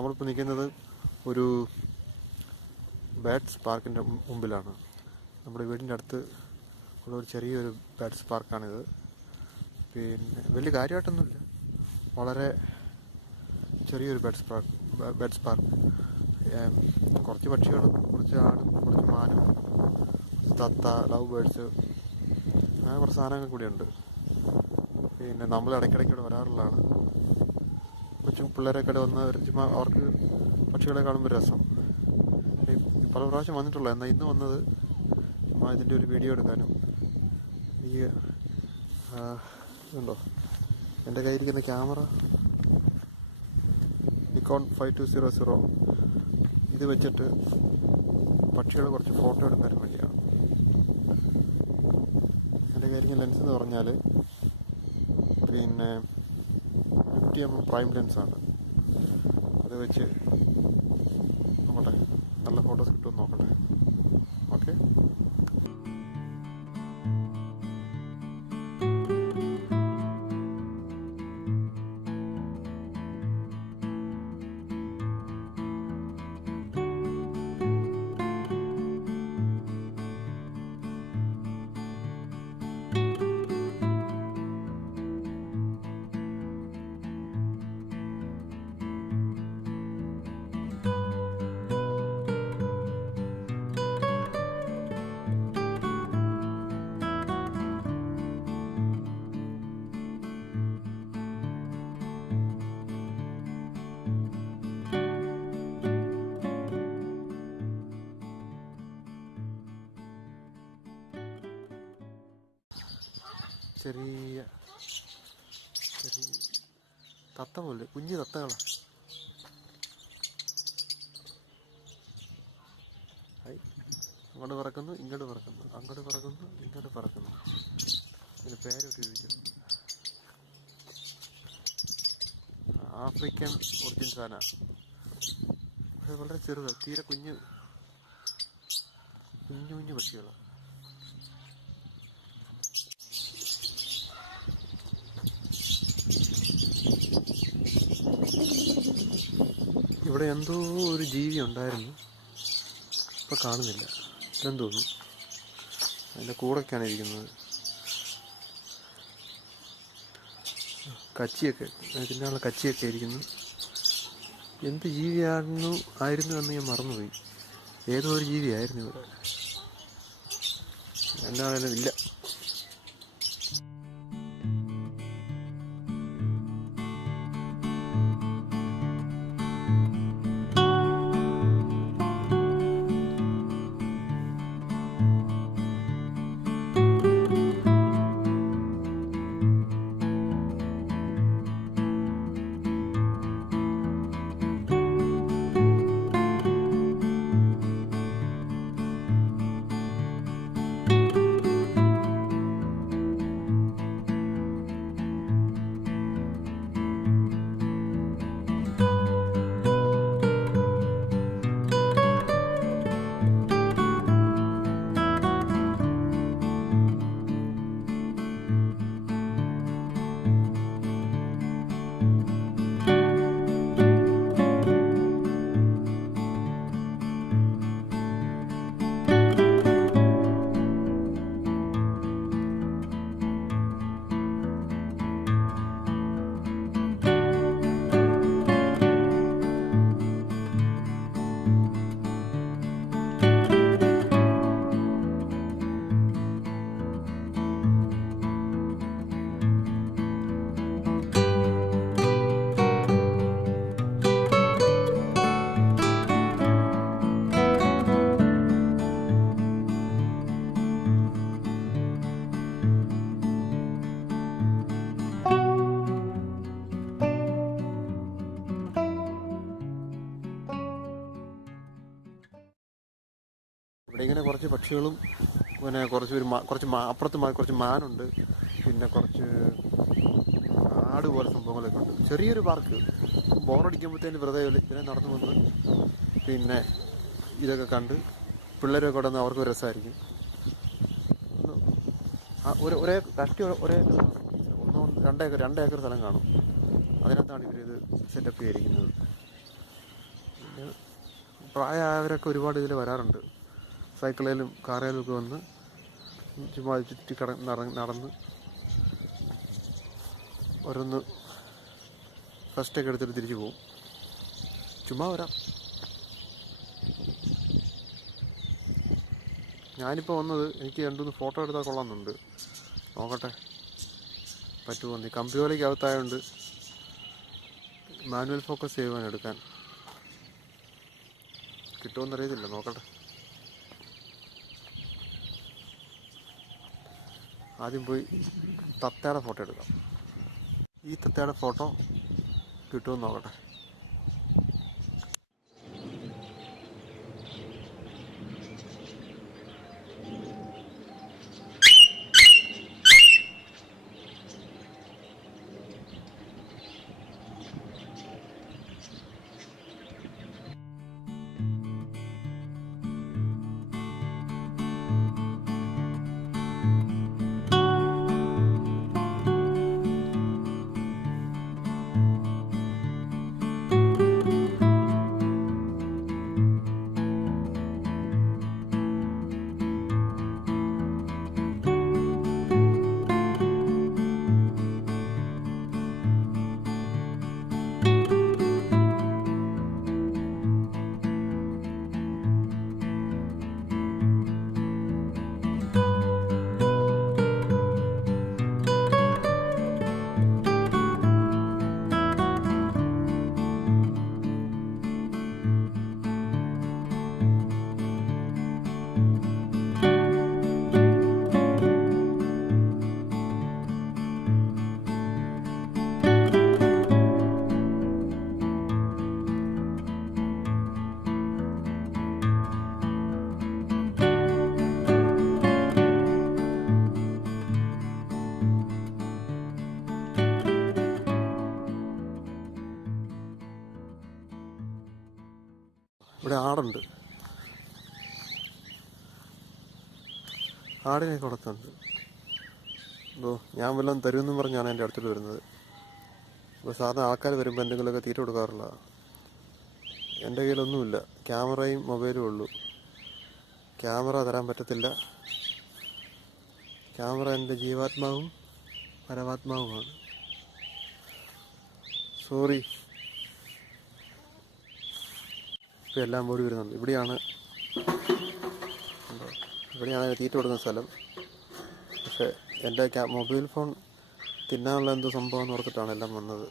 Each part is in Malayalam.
നമ്മളിപ്പോൾ നിൽക്കുന്നത് ഒരു ബാറ്റ്സ് പാർക്കിൻ്റെ മുമ്പിലാണ്. നമ്മുടെ വീടിൻ്റെ അടുത്ത് ഉള്ള ഒരു ചെറിയൊരു ബാറ്റ്സ് പാർക്കാണിത്. പിന്നെ വലിയ കാര്യമായിട്ടൊന്നുമില്ല, വളരെ ചെറിയൊരു ബാറ്റ്സ് പാർക്ക്. കുറച്ച് പക്ഷികളും കുറച്ച് ആടും കുറച്ച് മാനും തത്ത, ലവ് ബേഡ്സ്, അങ്ങനെ കുറച്ച് സാധനങ്ങൾ കൂടിയുണ്ട്. പിന്നെ നമ്മൾ ഇടയ്ക്കിടയ്ക്ക് ഇവിടെ വരാറുള്ളതാണ്. കൊച്ചു പിള്ളേരൊക്കെ വന്ന് ചുമ്മാ അവർക്ക് പക്ഷികളെ കാണുമ്പോൾ രസം. പല പ്രാവശ്യം വന്നിട്ടുള്ളൂ, എന്നാൽ ഇന്ന് വന്നത് ചുമ്മാ ഇതിൻ്റെ ഒരു വീഡിയോ എടുക്കാനും. ഈ ഇതുണ്ടോ എൻ്റെ കയ്യിരിക്കുന്ന ക്യാമറ Nikon 5200, ഇത് വെച്ചിട്ട് പക്ഷികളെ കുറച്ച് ഫോട്ടോ എടുക്കാനും വേണ്ടിയാണ്. എൻ്റെ കയ്യിരിക്കുന്ന ലെൻസ് എന്ന് പറഞ്ഞാൽ പിന്നെ 50mm പ്രൈം ലെൻസാണ്. അത് വെച്ച് നോക്കട്ടെ, നല്ല ഫോട്ടോസ് കിട്ടുമെന്ന് നോക്കട്ടെ. ഓക്കെ, ചെറിയ തത്ത പോലെ കുഞ്ഞു തത്തകളാണ്. അങ്ങോട്ട് പറക്കുന്നു, ഇങ്ങോട്ട് പറക്കുന്നു, അങ്ങോട്ട് പറക്കുന്നു, ഇങ്ങോട്ട് പറക്കുന്നു. ഇതിന് പേരൊക്കെ ചോദിക്കും. ആഫ്രിക്കൻ ഒറിജിൻ സാധനമാണ്, പക്ഷെ വളരെ ചെറുതാണ്, തീരെ കുഞ്ഞു പക്ഷികളാണ്. ഇവിടെ എന്തോ ഒരു ജീവി ഉണ്ടായിരുന്നു, ഇപ്പം കാണുന്നില്ല. ഇല്ലെന്ന് തോന്നുന്നു, അതിൻ്റെ കൂടൊക്കെയാണ് ഇരിക്കുന്നത്. അതിനുള്ള കച്ചിയൊക്കെ ഇരിക്കുന്നു. എന്ത് ജീവിയായിരുന്നു എന്ന് ഞാൻ മറന്നുപോയി. ഏതോ ഒരു ജീവിയായിരുന്നു ഇവിടെ, എന്താണേലും ഇല്ല. ഇവിടെ ഇങ്ങനെ കുറച്ച് പക്ഷികളും പിന്നെ അപ്പുറത്ത് കുറച്ച് മാനുണ്ട്, പിന്നെ കുറച്ച് ആട് പോലെ സംഭവങ്ങളൊക്കെ ഉണ്ട്. ചെറിയൊരു പാർക്ക്. ബോറടിക്കുമ്പോഴത്തേന് വെറുതെ ഇതിനെ നടന്നു വന്ന് പിന്നെ ഇതൊക്കെ കണ്ട് പിള്ളേരൊക്കെ ഇവിടെ നിന്ന് അവർക്ക് രസമായിരിക്കും. ഒരേ രണ്ട് ഏക്കർ സ്ഥലം കാണും. അതിനകത്താണ് ഇവരിത് സെറ്റപ്പ് ചെയ്തിരിക്കുന്നത്. പ്രായമായവരൊക്കെ ഒരുപാട് ഇതിൽ വരാറുണ്ട്. സൈക്കിളിലും കാറിലും ഒക്കെ വന്ന് ചുമ്മാ ചുറ്റി നടന്ന് ഓരോന്ന് ഫസ്റ്റൊക്കെ എടുത്തിട്ട് തിരിച്ചു പോകും. ചുമ്മാ വരാം. ഞാനിപ്പോൾ വന്നത് എനിക്ക് 2-3 ഫോട്ടോ എടുത്താൽ കൊള്ളാമെന്നുണ്ട്. നോക്കട്ടെ പറ്റുമോ. കമ്പ്യൂട്ടറിലേക്ക് അകത്തായതുകൊണ്ട് മാനുവൽ ഫോക്കസ് ചെയ്യുവാൻ എടുക്കാൻ കിട്ടുമെന്നറിയത്തില്ല. നോക്കട്ടെ. ആദ്യം പോയി തത്തയുടെ ഫോട്ടോ എടുക്കാം. ഈ തത്തയുടെ ഫോട്ടോ കിട്ടുമെന്ന് നോക്കട്ടെ. ഇവിടെ ആടുണ്ട്. ആടിനെയൊക്കെ വളർത്തുന്നുണ്ട്. ഞാൻ വല്ലതും തരുമെന്നും പറഞ്ഞാണ് എൻ്റെ അടുത്തോട്ട് വരുന്നത്. അപ്പോൾ സാധാരണ ആൾക്കാർ വരുമ്പോൾ എന്തെങ്കിലുമൊക്കെ തീറ്റ കൊടുക്കാറുള്ള. എൻ്റെ കയ്യിലൊന്നുമില്ല. ക്യാമറയും മൊബൈലും ഉള്ളൂ. ക്യാമറ തരാൻ പറ്റത്തില്ല. ക്യാമറ എൻ്റെ ജീവാത്മാവും പരമാത്മാവുമാണ്. സോറി. ഇപ്പോൾ എല്ലാം ഓടി വരുന്നുണ്ട്. ഇവിടെയാണ് തീറ്റ കൊടുക്കുന്ന സ്ഥലം. പക്ഷേ എൻ്റെ മൊബൈൽ ഫോൺ തിന്നാനുള്ള എന്തോ സംഭവം എന്ന് ഓർത്തിട്ടാണ് എല്ലാം വന്നത്.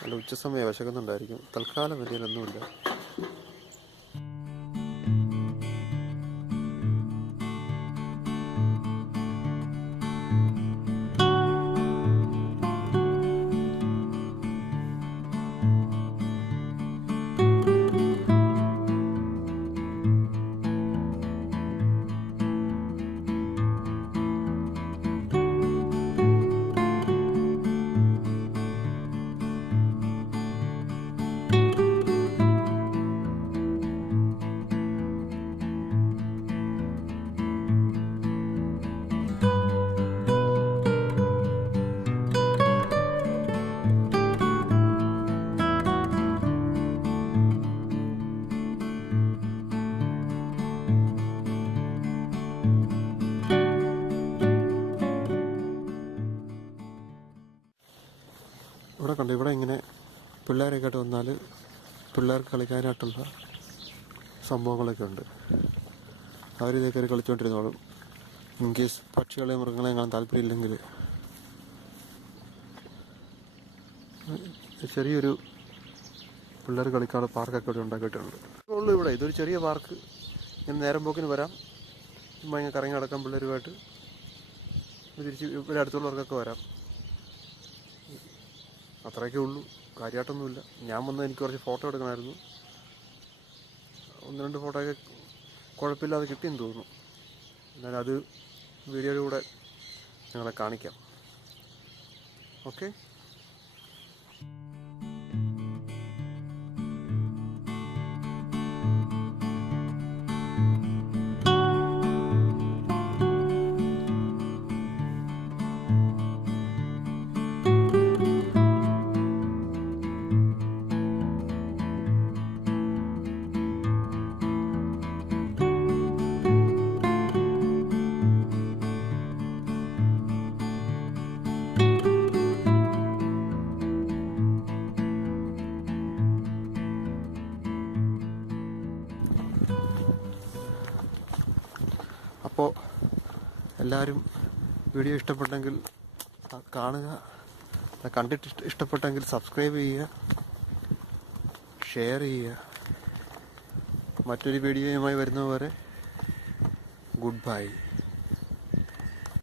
നല്ല ഉച്ചസമയം വിശക്കുന്നുണ്ടായിരിക്കും. തൽക്കാലം വലിയൊന്നുമില്ല. ഇവിടെ കണ്ടു. ഇവിടെ ഇങ്ങനെ പിള്ളേരൊക്കെ ആയിട്ട് വന്നാൽ പിള്ളേർക്ക് കളിക്കാനായിട്ടുള്ള സംഭവങ്ങളൊക്കെ ഉണ്ട്. അവരിതൊക്കെ കളിച്ചുകൊണ്ടിരുന്നോളും. ഇൻ കേസ് പക്ഷികളെയും മൃഗങ്ങളെയും കാണാൻ താല്പര്യമില്ലെങ്കിൽ ചെറിയൊരു പിള്ളേർ കളിക്കാനുള്ള പാർക്കൊക്കെ ഇവിടെ ഉണ്ടാക്കിയിട്ടുണ്ട്. ഉള്ളൂ ഇവിടെ. ഇതൊരു ചെറിയ പാർക്ക്. ഇങ്ങനെ നേരം പോക്കിന് വരാം. ചുമ്മാ ഇങ്ങനെ കറങ്ങി നടക്കാം പിള്ളേരുമായിട്ട്. തിരിച്ച് ഇവിടെ അടുത്തുള്ളവർക്കൊക്കെ വരാം. അത്രയൊക്കെ ഉള്ളൂ. കാര്യമായിട്ടൊന്നുമില്ല. ഞാൻ വന്ന് എനിക്ക് കുറച്ച് ഫോട്ടോ എടുക്കണമായിരുന്നു. 1-2 ഫോട്ടോയൊക്കെ കുഴപ്പമില്ലാതെ കിട്ടിയെന്ന് തോന്നുന്നു. എന്നാൽ അത് വീഡിയോയിലൂടെ ഞങ്ങളെ കാണിക്കാം. ഓക്കെ. എല്ലാവരും വീഡിയോ ഇഷ്ടപ്പെട്ടെങ്കിൽ കാണുക, കണ്ടിട്ട് ഇഷ്ടപ്പെട്ടെങ്കിൽ സബ്സ്ക്രൈബ് ചെയ്യുക, ഷെയർ ചെയ്യുക. മറ്റൊരു വീഡിയോയുമായി വരുന്നവരെ ഗുഡ് ബൈ.